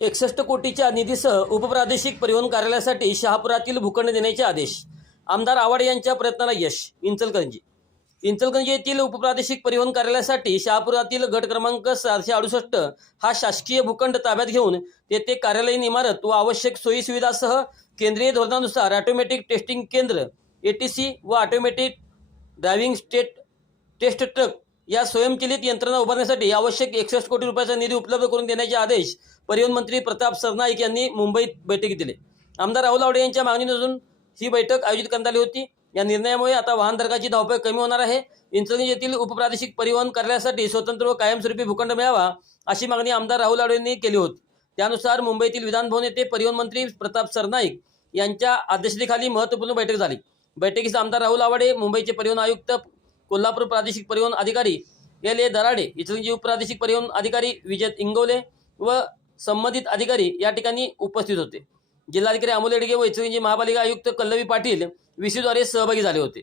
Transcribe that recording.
61 कोटीच्या निधीसह उपप्रादेशिक परिवहन कार्यालयासाठी शहापुरातील भूखंड देण्याचे आदेश. आमदार आव्हाड यांच्या प्रयत्नाला यश. इंचलकरंजी येथील उपप्रादेशिक परिवहन कार्यालयासाठी शहापुरातील गट क्रमांक 768 हा शासकीय भूखंड ताब्यात घेऊन तेथे कार्यालयीन इमारत व आवश्यक सोयी सुविधासह केंद्रीय धोरणानुसार ऑटोमॅटिक टेस्टिंग केंद्र ATC व ऑटोमॅटिक ड्रायव्हिंग टेस्ट ट्रक या स्वयंचलित यंत्रणा उभारण्यासाठी आवश्यक 61 कोटी रुपयाचा निधी उपलब्ध करून देण्याचे आदेश परिवहन मंत्री प्रताप सरनाईक यांनी मुंबईत बैठकीत दिले. आमदार राहुल आवडे यांच्या मागणीनुसार ही बैठक आयोजित करण्यात आली होती. या निर्णयामुळे आता वाहनधारकाची धावपळ कमी होणार आहे. इंचलकरंजी येथील उपप्रादेशिक परिवहन कार्यालयासाठी स्वतंत्र व कायमस्वरूपी भूखंड मिळावा अशी मागणी आमदार राहुल आवडे यांनी केली होती. त्यानुसार मुंबईतील विधानभवन येथे परिवहन मंत्री प्रताप सरनाईक यांच्या अध्यक्षतेखाली महत्त्वपूर्ण बैठक झाली. बैठकीस आमदार राहुल आवडे, मुंबईचे परिवहन आयुक्त, कोल्हापूर प्रादेशिक परिवहन अधिकारी LA दराडे, इंचलकरंजी उपप्रादेशिक परिवहन अधिकारी विजय इंगवले व संबंधित अधिकारी या ठिकाणी उपस्थित होते. जिल्हाधिकारी अमोल येडगे व इंचलकरंजी महापालिका आयुक्त कल्लवी पाटील VC द्वारे सहभागी झाले होते.